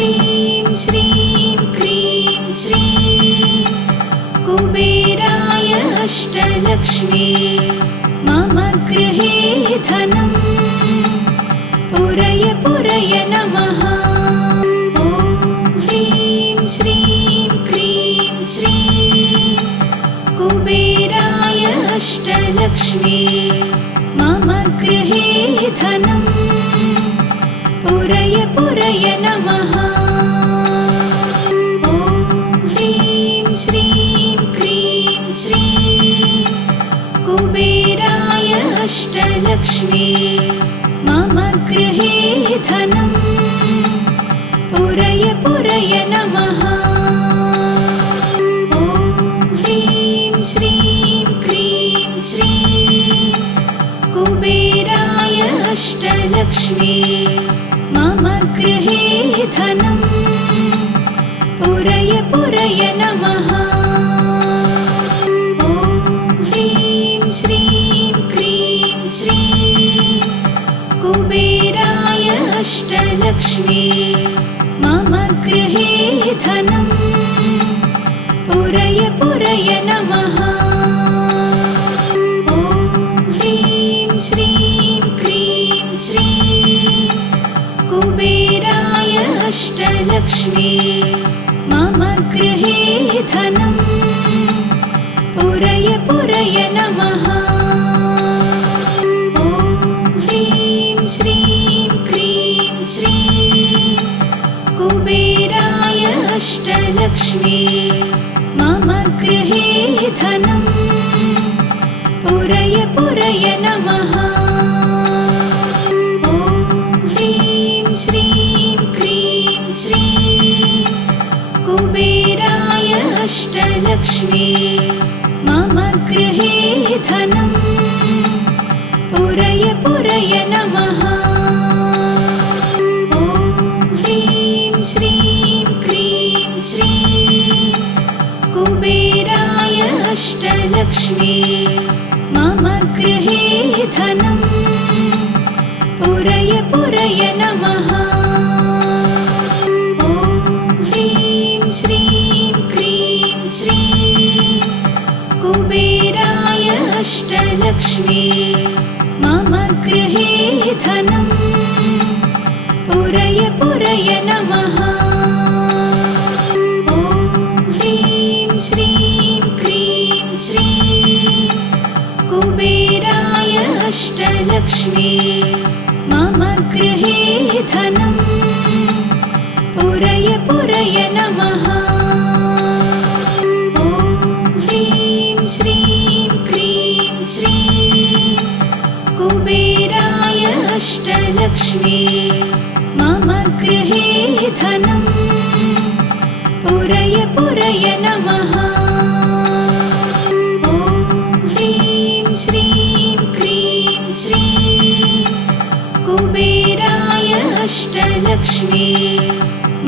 ह्रीं श्रीं क्रीं श्रीं कुबेराय अष्टलक्ष्मी मम गृहे धनं पुरय पुरय नमः। ॐ ह्रीं श्रीं क्रीं श्रीं कुबेराय अष्टलक्ष्मी मम गृहे धनं पुरय पुरय नमः। ॐ ह्रीं श्रीं क्रीं श्रीं कुबेराय अष्टलक्ष्मी मम गृहे धनं पुरय पुरय नमः। ॐ ह्रीं श्रीं क्रीं श्रीं कुबेराय अष्टलक्ष्मी मम गृहे धनं पुरय पुरय नमः। ॐ ह्रीं श्रीं क्रीं श्रीं कुबेराय अष्टलक्ष्मी मम गृहे धनं पुरय पुरय नमः। ॐ ह्रीं श्रीं क्रीं श्रीं कुबेराय अष्टलक्ष्मी मम गृहे धनं पुरय पुरय नमः। ॐ ह्रीं श्रीं क्रीं श्रीं कुबेराय अष्टलक्ष्मी मम गृहे धनं पुरय पुरय नमः। ॐ ह्रीं श्रीं क्रीं श्रीं कुबेराय अष्टलक्ष्मी मम गृहे धनं पुरय पुरय नमः। ॐ ह्रीं श्रीं क्रीं श्रीं कुबेराय अष्टलक्ष्मी मम गृहे धनं पुरय पुरय नमः। ॐ ह्रीं श्रीं क्रीं श्रीं कुबेराय अष्टलक्ष्मी मम गृहे धनं पुरय पुरय नमः। ॐ ह्रीं श्रीं क्रीं श्रीं कुबेराय अष्टलक्ष्मी मम गृहे धनं पुरय पुरय नमः। ॐ ह्रीं श्रीं क्रीं श्रीं कुबेराय अष्टलक्ष्मी मम गृहे धनं पुरय पुरय नमः। ॐ ह्रीं श्रीं क्रीं श्रीं कुबेराय अष्टलक्ष्मी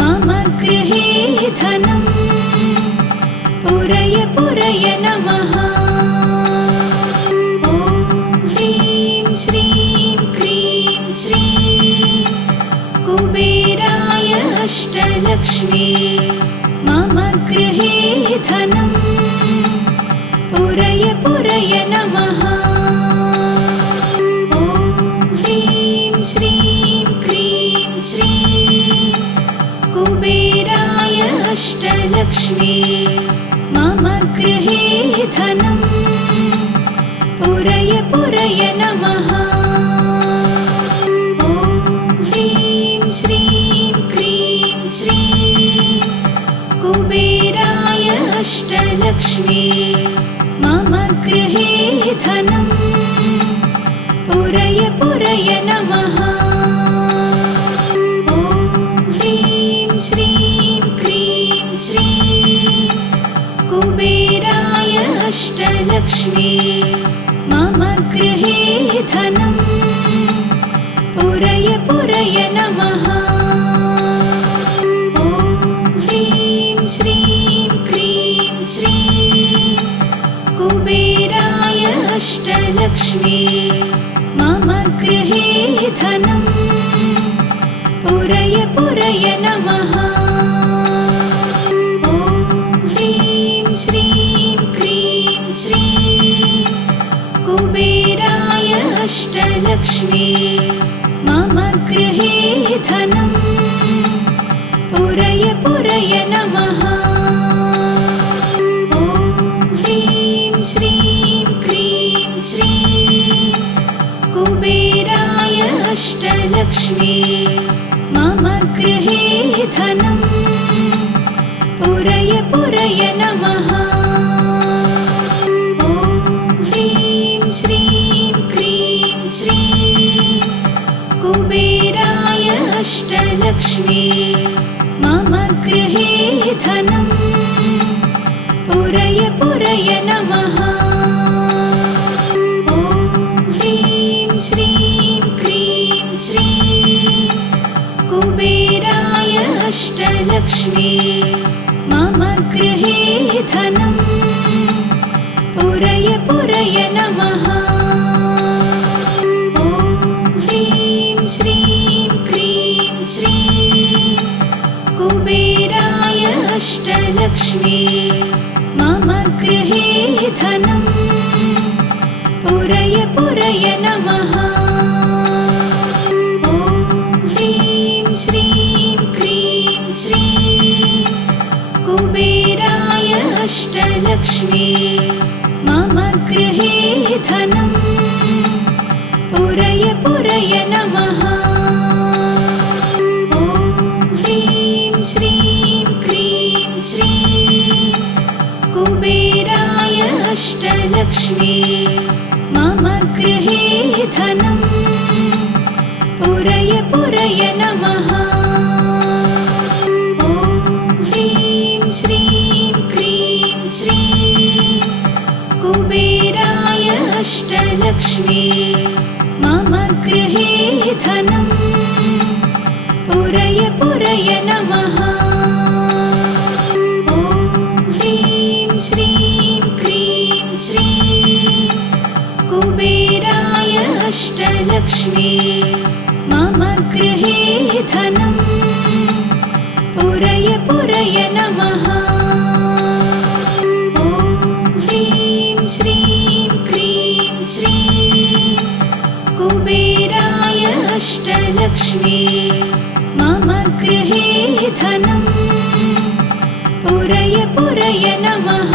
मम गृहे धनं पुरय पुरय नमः। ॐ ह्रीं श्रीं क्रीं श्रीं कुबेराय अष्टलक्ष्मी मम गृहे धनं पुरय पुरय नमः। ॐ ह्रीं श्रीं क्रीं श्रीं कुबेराय अष्टलक्ष्मी मम गृहे धनं पुरय पुरय नमः। ॐ ह्रीं श्रीं क्रीं श्रीं कुबेराय अष्टलक्ष्मी मम गृहे धनं पुरय पुरय नमः। ॐ ह्रीं श्रीं क्रीं श्रीं कुबेराय अष्टलक्ष्मी मम गृहे धनं पुरय पुरय नमः। ॐ ह्रीं श्रीं क्रीं श्रीं कुबेराय अष्टलक्ष्मी मम गृहे धनं पुरय पुरय नमः। ॐ ह्रीं श्रीं क्रीं श्रीं कुबेराय अष्टलक्ष्मी मम गृहे धनम् पुरय पुरय नमः। ॐ ह्रीं श्रीं क्रीं श्रीं कुबेराय अष्टलक्ष्मी मम गृहे धनम् पुरय पुरय नमः। ॐ ह्रीं श्रीं क्रीं श्रीं कुबेराय अष्टलक्ष्मी मम गृहे धनम् पुरय पुरय नमः। ॐ ह्रीं श्रीं क्रीं श्रीं कुबेराय अष्टलक्ष्मी मम गृहे धनम् पुरय पुरय नमः। ॐ ह्रीं श्रीं क्रीं श्रीं कुबेराय अष्टलक्ष्मी मम गृहे धनम् पुरय पुरय नमः। ॐ ह्रीं श्रीं क्रीं श्रीं कुबेराय अष्टलक्ष्मी मम गृहे धनम् पुरय पुरय नमः। ॐ ह्रीं श्रीं क्रीं श्रीं कुबेराय अष्टलक्ष्मी मम गृहे धनम् पुरय पुरय नमः। ॐ ह्रीं श्रीं क्रीं श्रीं कुबेराय अष्टलक्ष्मी मम गृहे धनम् पुरय पुरय नमः। ॐ ह्रीं श्रीं क्रीं श्रीं कुबेराय अष्टलक्ष्मी मम गृहे धनम् पुरय पुरय नमः। ॐ ह्रीं श्रीं क्रीं श्रीं कुबेराय अष्टलक्ष्मी मम गृहे धनम् पुरय पुरय नमः।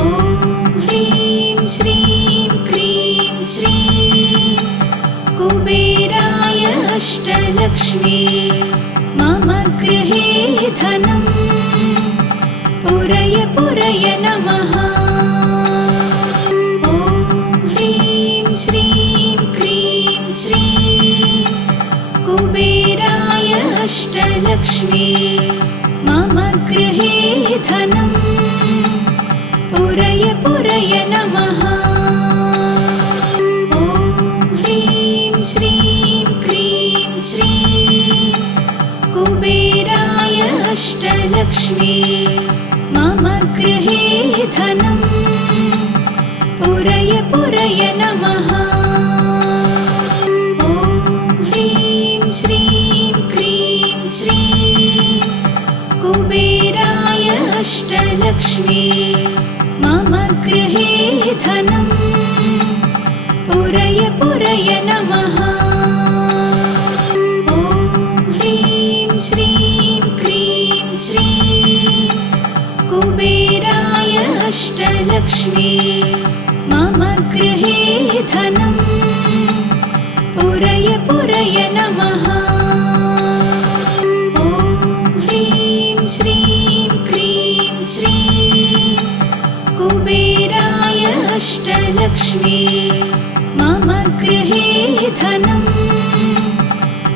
ॐ ह्रीं श्रीं क्रीं श्रीं कुबेराय अष्टलक्ष्मी मम गृहे धनम् पुरय पुरय नमः। ॐ ह्रीं श्रीं क्रीं श्रीं कुबेराय अष्टलक्ष्मी मम गृहे धनम् पुरय पुरय नमः। ॐ ह्रीं श्रीं क्रीं श्रीं कुबेराय अष्टलक्ष्मी मम गृहे धनम् पुरय पुरय नमः। ॐ ह्रीं श्रीं क्रीं श्रीं कुबेराय अष्टलक्ष्मी मम गृहे धनम् पुरय पुरय नमः। ॐ ह्रीं श्रीं क्रीं श्रीं कुबेराय अष्टलक्ष्मी मम गृहे धनम् पुरय पुरय नमः। ॐ ह्रीं श्रीं क्रीं श्रीं कुबेराय अष्टलक्ष्मी मम गृहे धनम्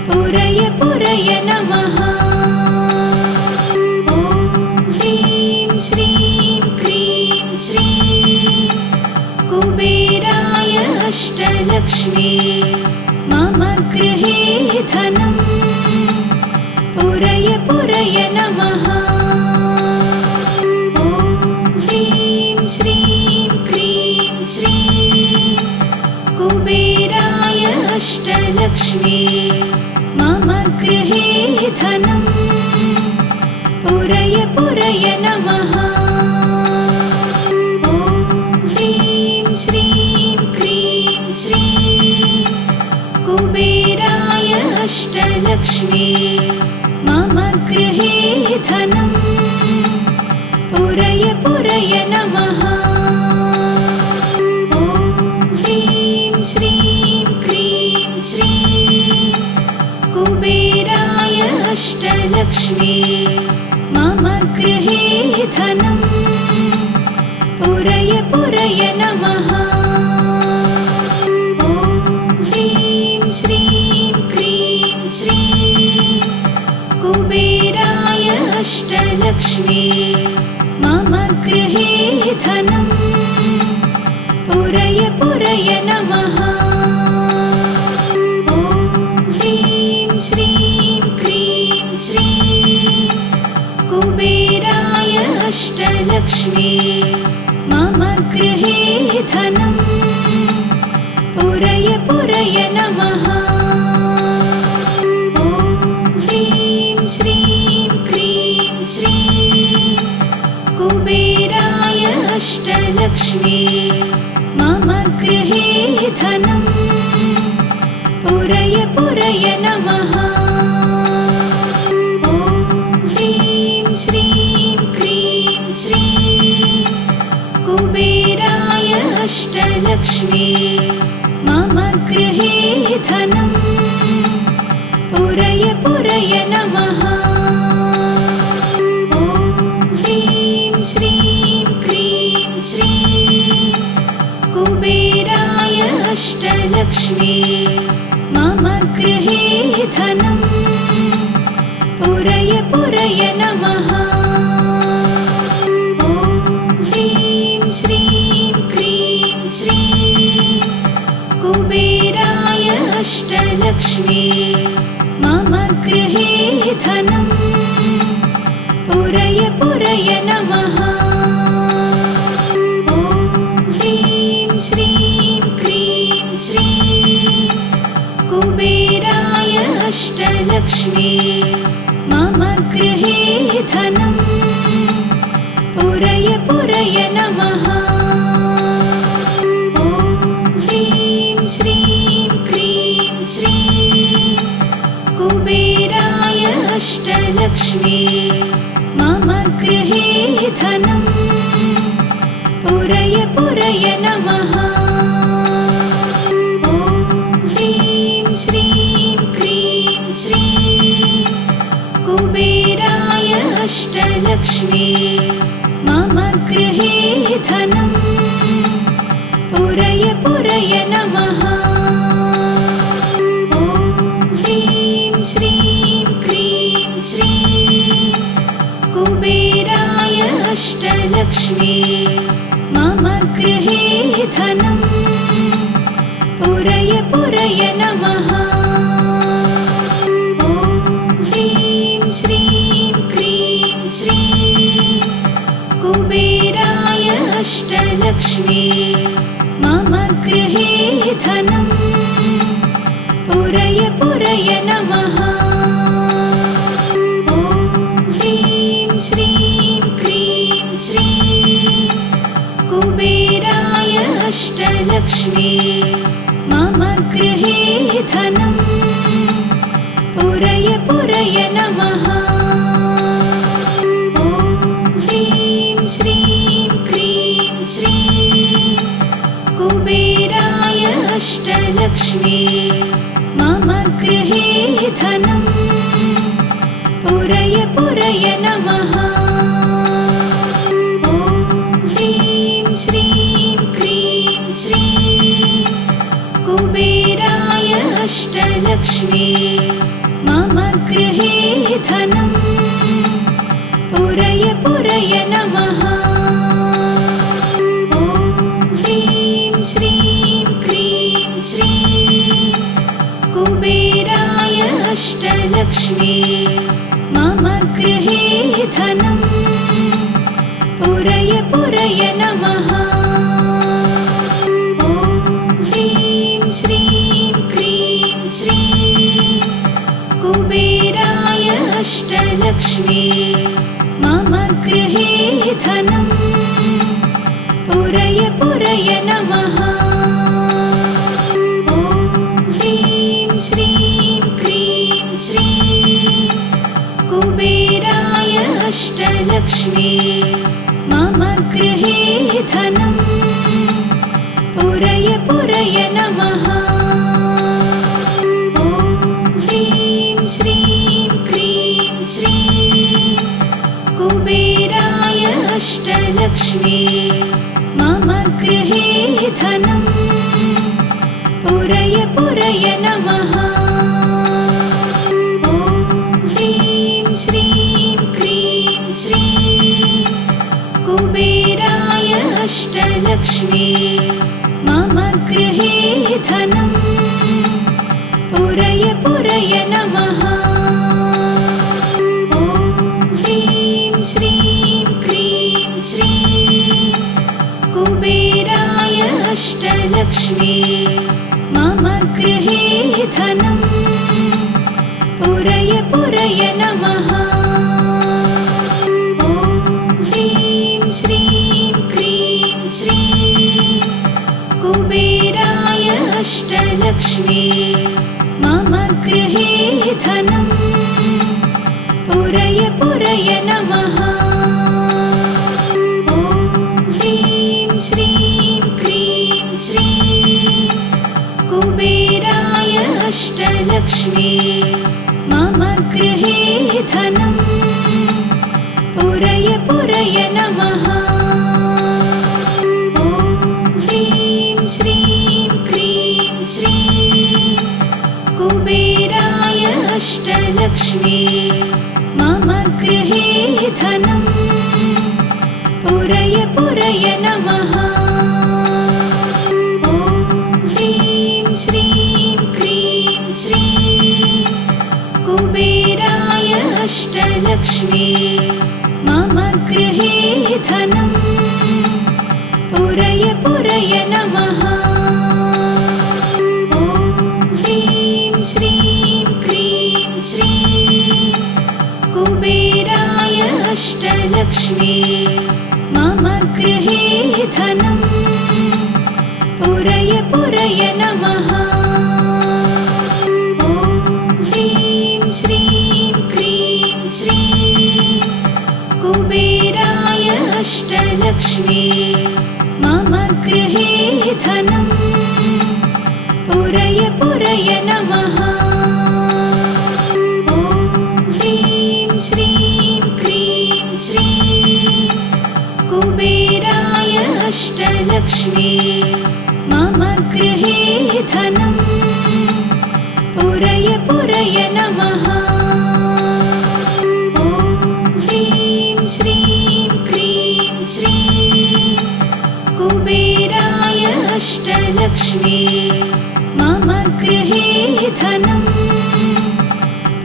पुरय पुरय नमः। ॐ ह्रीं श्रीं क्रीं श्रीं कुबेराय अष्टलक्ष्मी मम गृहे धनम् पुरय पुरय नमः। ॐ ह्रीं श्रीं क्रीं श्रीं कुबेराय अष्टलक्ष्मी मम गृहे धनं पुरय पुरय नमः। ॐ ह्रीं श्रीं क्रीं श्रीं कुबेराय अष्टलक्ष्मी मम गृहे धनं पुरय पुरय नमः। ॐ ह्रीं श्रीं क्रीं श्रीं कुबेराय अष्टलक्ष्मी मम गृहे धनं पुरय पुरय नमः। ॐ ह्रीं श्रीं क्रीं श्रीं कुबेराय अष्टलक्ष्मी मम गृहे धनं पुरय पुरय नमः। ॐ ह्रीं श्रीं क्रीं श्रीं कुबेराय अष्टलक्ष्मी मम गृहे धनं पुरय पुरय नमः। ॐ ह्रीं श्रीं क्रीं श्रीं कुबेराय अष्टलक्ष्मी मम गृहे धनं पुरय पुरय नमः। ॐ ह्रीं श्रीं क्रीं श्रीं कुबेराय अष्टलक्ष्मी मम गृहे धनं पुरय पुरय नमः। ॐ ह्रीं श्रीं क्रीं श्रीं कुबेराय अष्टलक्ष्मी मम गृहे धनं पुरय पुरय नमः। ॐ ह्रीं श्रीं क्रीं श्रीं कुबेराय अष्टलक्ष्मी मम गृहे धनं पुरय पुरय नमः। ॐ ह्रीं श्रीं क्रीं श्रीं कुबेराय अष्टलक्ष्मी मम गृहे धनं पुरय पुरय नमः। ॐ ह्रीं श्रीं क्रीं श्रीं कुबेराय अष्टलक्ष्मी मम गृहे धनं पुरय पुरय नमः। ॐ ह्रीं श्रीं क्रीं श्रीं कुबेराय अष्टलक्ष्मी मम गृहे धनं पुरय पुरय नमः। ॐ ह्रीं श्रीं क्रीं श्रीं कुबेराय अष्टलक्ष्मी मम गृहे धनं पुरय पुरय नमः। ॐ ह्रीं श्रीं क्रीं श्रीं कुबेराय अष्टलक्ष्मी मम गृहे धनं पुरय पुरय नमः। ॐ ह्रीं श्रीं क्रीं श्रीं कुबेराय अष्टलक्ष्मी मम गृहे धनं पुरय पुरय नमः। ॐ ह्रीं श्रीं क्रीं श्रीं कुबेराय अष्टलक्ष्मी मम गृहे धनं पुरय पुरय नमः। ॐ ह्रीं श्रीं क्रीं श्रीं कुबेराय अष्टलक्ष्मी मम गृहे धनं पुरय पुरय नमः। ॐ ह्रीं श्रीं क्रीं श्रीं कुबेराय अष्टलक्ष्मी मम गृहे धनं पुरय पुरय नमः। ॐ ह्रीं श्रीं क्रीं श्रीं कुबेराय अष्टलक्ष्मी मम गृहे धनम् पुरय पुरय नमः। ॐ ह्रीं श्रीं क्रीं श्रीं कुबेराय अष्टलक्ष्मी मम गृहे धनम् पुरय पुरय नमः। ॐ ह्रीं श्रीं क्रीं श्रीं कुबेराय अष्टलक्ष्मी मम गृहे धनम् पुरय पुरय नमः। ॐ ह्रीं श्रीं क्रीं श्रीं कुबेराय अष्टलक्ष्मी मम गृहे धनम् पुरय पुरय नमः। ॐ ह्रीं श्रीं क्रीं श्रीं कुबेराय अष्टलक्ष्मी मम गृहे धनम् पुरय पुरय नमः। ॐ ह्रीं श्रीं क्रीं श्रीं कुबेराय अष्टलक्ष्मी मम गृहे धनम् पुरय पुरय नमः। ॐ ह्रीं श्रीं क्रीं श्रीं कुबेराय अष्टलक्ष्मी मम गृहे धनम् पुरय पुरय नमः। ॐ ह्रीं श्रीं क्रीं श्रीं कुबेराय अष्टलक्ष्मी मम गृहे धनम् पुरय पुरय नमः। ॐ ह्रीं श्रीं क्रीं श्रीं कुबेराय अष्टलक्ष्मी मम गृहे धनम् पुरय पुरय नमः। ॐ ह्रीं श्रीं क्रीं श्रीं कुबेराय अष्टलक्ष्मी मम गृहे धनम् पुरय पुरय नमः। ॐ ह्रीं श्रीं क्रीं श्रीं कुबेराय अष्टलक्ष्मी मम गृहे धनम् पुरय पुरय नमः। ॐ ह्रीं श्रीं क्रीं श्रीं कुबेराय अष्टलक्ष्मी मम गृहे धनम् पुरय पुरय नमः। ॐ ह्रीं श्रीं क्रीं श्रीं कुबेराय अष्टलक्ष्मी मम गृहे धनम्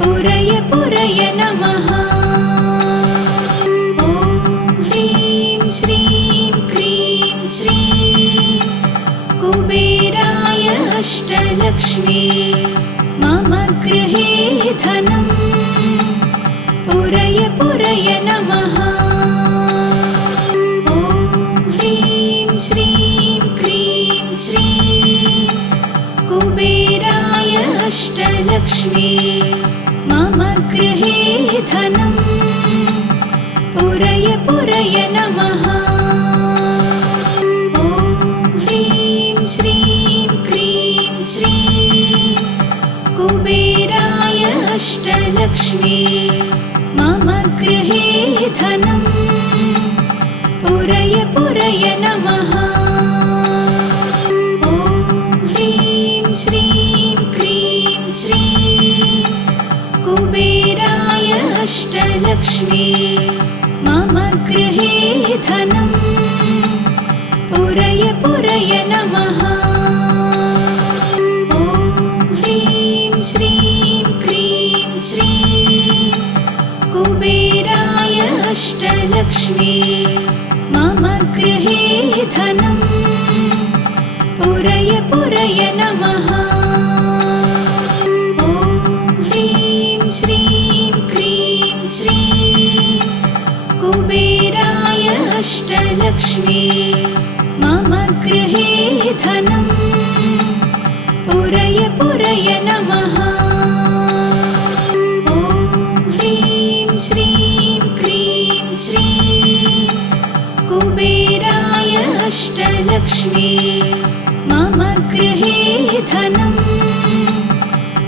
पुरय पुरय नमः। ॐ ह्रीं श्रीं क्रीं श्रीं कुबेराय अष्टलक्ष्मी मम गृहे धनम् पुरय पुरय नमः। ॐ ह्रीं श्रीं क्रीं श्रीं कुबेराय अष्टलक्ष्मी मम गृहे धनम् पुरय पुरय नमः। ॐ ह्रीं श्रीं क्रीं श्रीं कुबेराय अष्टलक्ष्मी मम गृहे धनम् पुरय पुरय नमः। ॐ ह्रीं श्रीं क्रीं श्रीं कुबेराय अष्टलक्ष्मी मम गृहे धनम् पुरय पुरय नमः। ॐ ह्रीं श्रीं क्रीं श्रीं कुबेराय अष्टलक्ष्मी मम गृहे धनम् पुरय पुरय नमः। ॐ ह्रीं श्रीं क्रीं श्रीं कुबेराय अष्टलक्ष्मी मम गृहे धनं पुरय पुरय नमः। ॐ ह्रीं श्रीं क्रीं श्रीं कुबेराय अष्टलक्ष्मी मम गृहे धनं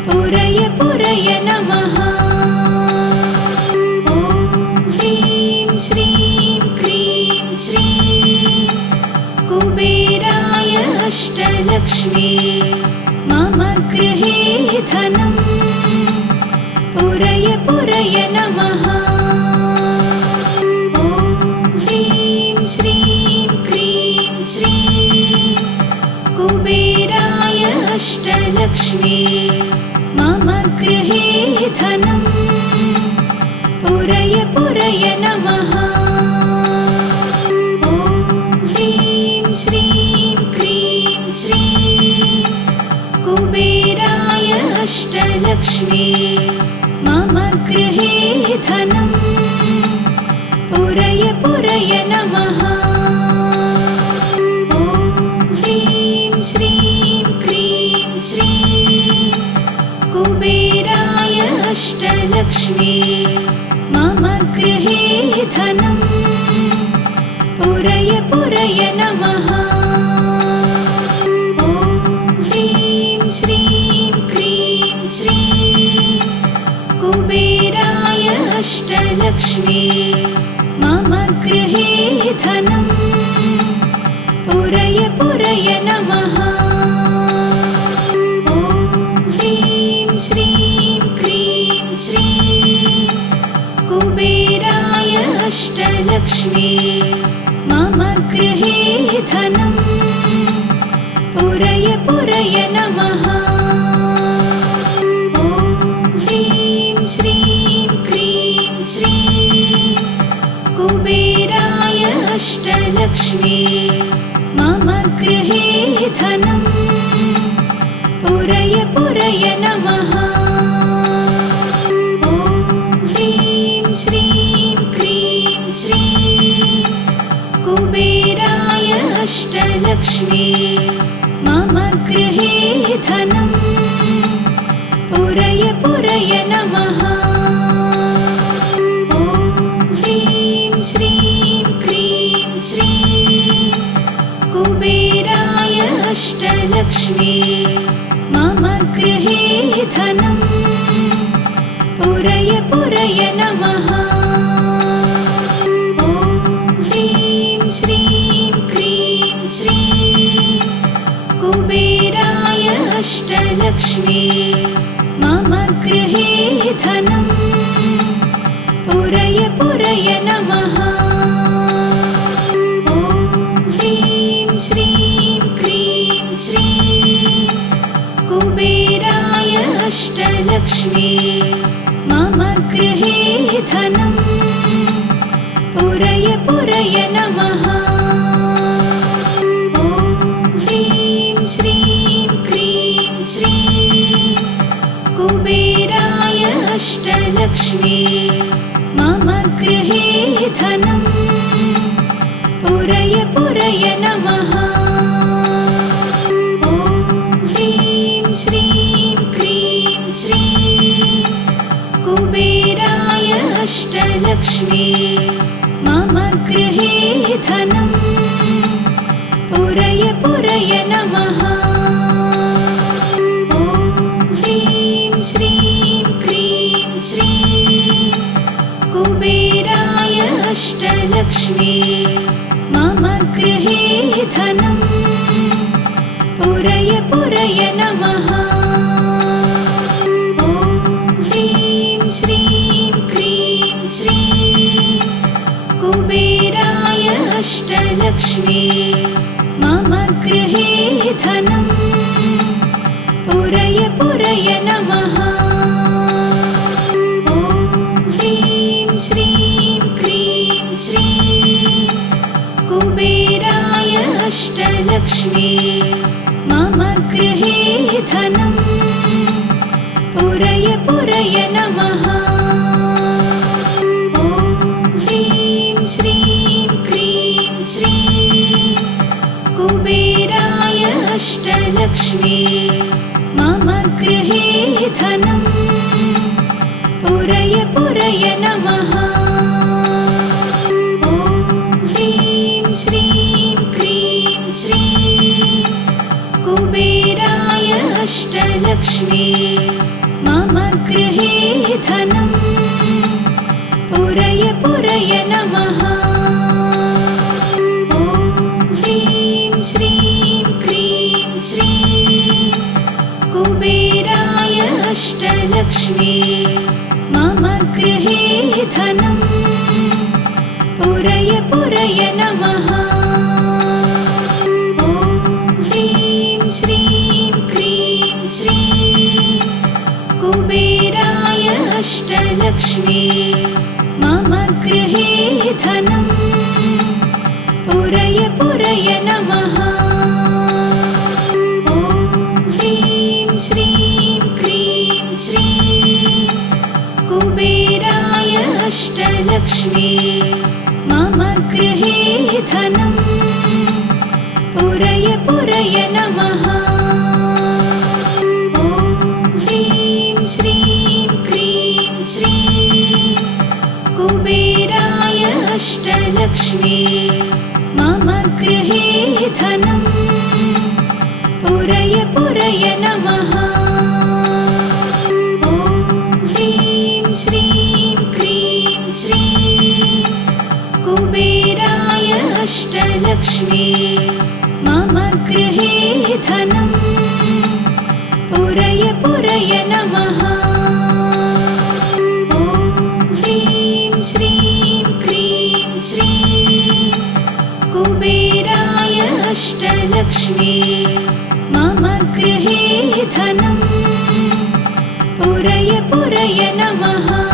पुरय पुरय नमः। ॐ ह्रीं श्रीं क्रीं श्रीं कुबेराय अष्टलक्ष्मी मम गृहे धनं पुरय पुरय नमः। ॐ ह्रीं श्रीं क्रीं श्रीं कुबेराय अष्टलक्ष्मी मम गृहे धनं पुरय पुरय नमः। ॐ ह्रीं श्रीं क्रीं श्रीं कुबेराय अष्टलक्ष्मी मम गृहे धनं पुरय पुरय नमः। ॐ ह्रीं श्रीं क्रीं श्रीं कुबेराय अष्टलक्ष्मी मम गृहे धनं पुरय पुरय नमः। ॐ ह्रीं श्रीं क्रीं श्रीं कुबेराय अष्टलक्ष्मी मम गृहे धनं पुरय पुरय नमः। ॐ ह्रीं श्रीं क्रीं श्रीं कुबेराय अष्टलक्ष्मी मम गृहे धनं पुरय पुरय नमः। ॐ ह्रीं श्रीं क्रीं श्रीं कुबेराय अष्टलक्ष्मी मम गृहे धनं पुरय पुरय नमः। ॐ ह्रीं श्रीं क्रीं श्रीं कुबेराय अष्टलक्ष्मी मम गृहे धनं पुरय पुरय नमः। ॐ ह्रीं श्रीं क्रीं श्रीं कुबेराय अष्टलक्ष्मी मम गृहे धनं पुरय पुरय नमः। ॐ ह्रीं श्रीं क्रीं श्रीं कुबेराय अष्टलक्ष्मी मम गृहे धनं पुरय पुरय नमः। ॐ ह्रीं श्रीं क्रीं श्रीं कुबेराय अष्टलक्ष्मी मम गृहे धनं पुरय पुरय नमः। ॐ ह्रीं श्रीं क्रीं श्रीं कुबेराय अष्टलक्ष्मी मम गृहे धनं पुरय पुरय नमः। ॐ ह्रीं श्रीं क्रीं श्रीं कुबेराय अष्टलक्ष्मी मम गृहे धनं पुरय पुरय नमः। ॐ ह्रीं श्रीं क्रीं श्रीं कुबेराय अष्टलक्ष्मी मम गृहे धनं पुरय पुरय नमः। ॐ ह्रीं श्रीं क्रीं श्रीं कुबेराय अष्टलक्ष्मी मम गृहे धनं पुरय पुरय नमः। ॐ ह्रीं श्रीं क्रीं श्रीं कुबेराय अष्टलक्ष्मी मम गृहे धनं पुरय पुरय नमः। अष्टलक्ष्मी मम गृहे धनं पुरय पुरय नमः। ॐ ह्रीं श्रीं क्रीं श्रीं कुबेराय अष्टलक्ष्मी मम गृहे धनं पुरय पुरय नमः। ॐ ह्रीं श्रीं क्रीं श्रीं कुबेराय अष्टलक्ष्मी मम गृहे धनं पुरय पुरय नमः। ॐ ह्रीं श्रीं क्रीं श्रीं कुबेराय अष्टलक्ष्मी मम गृहे धनं पुरय पुरय नमः। ॐ ह्रीं श्रीं क्रीं श्रीं कुबेराय अष्टलक्ष्मी मम गृहे धनं पुरय पुरय नमः। ॐ ह्रीं श्रीं क्रीं श्रीं कुबेराय अष्टलक्ष्मी मम गृहे धनं पुरय पुरय नमः। ॐ ह्रीं श्रीं क्रीं श्रीं कुबेराय अष्टलक्ष्मी मम गृहे धनं पुरय पुरय नमः। ॐ ह्रीं श्रीं क्रीं श्रीं कुबेराय अष्टलक्ष्मी मम गृहे धनं पुरय पुरय नमः।